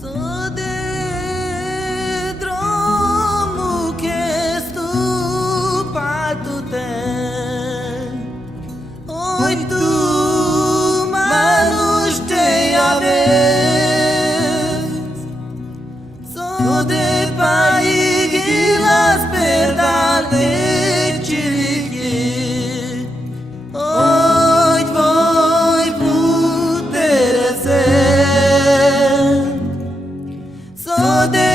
So de drumul que tu parte oi tu manus te aves so de pai las pedal de chiriqui oi voi putere ser so de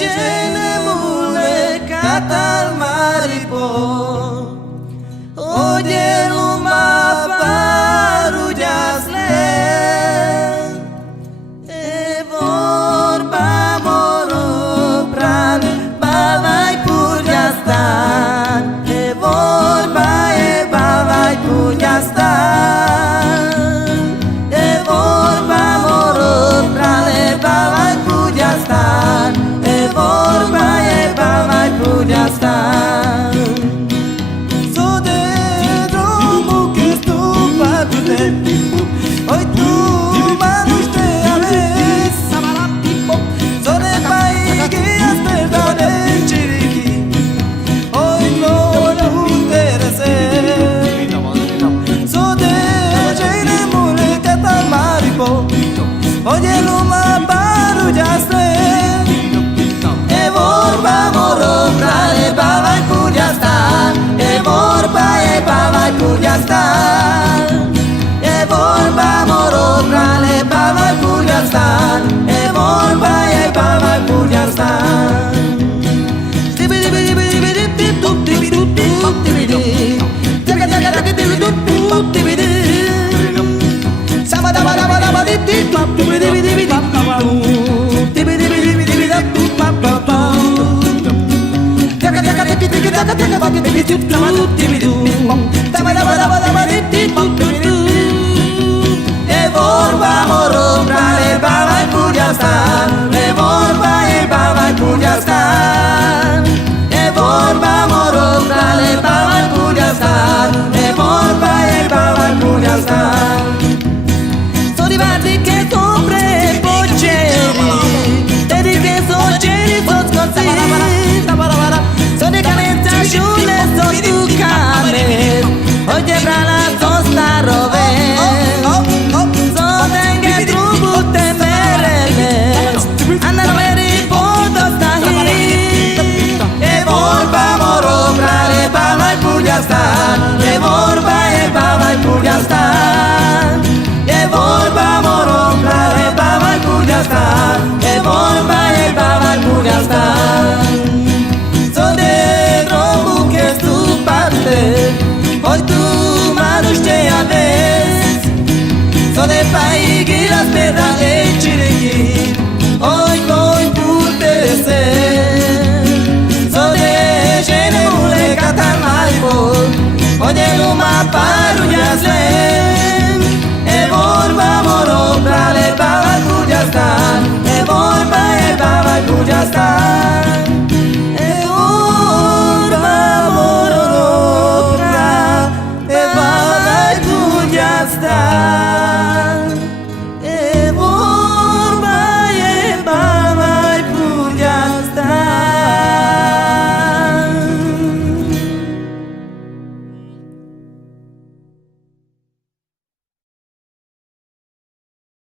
genemule catal maripo oye luma paru jasle e vorba moro pran balai pujastan e vorba e balai pujastan e vorba moro pran e balai pujastan e vorba e balai pujastan oi tu manus te aves so de pai que as perdones chiriqui oi no putere ser so de gene mule que tal maripo oye luma paru jasle e vorba moro prale balai pujastan e vorba e balai pujastan vorba moro prale balai pujastan e vorba e balai pujastan tibidi bidi bidi bidi tup tibidi tup tibidi jaga jaga jaga tibidi tup tibidi sama daba daba daba di tup tibidi bidi bidi tibidi bidi bidi bidi tup pap jaga jaga jaga jaga jaga jaga tibidi tup tibidi sama daba daba daba di tup tibidi vorba moro prale balai pujastan e vorba e balai pujastan e vorba moro prale balai pujastan e vorba e balai pujastan so di vati che sopra poceri te di che soceri sos così so di carenza shule so tu cane oye brala sosta rove e vorba e balai pujastan e vorba moro prale balai pujastan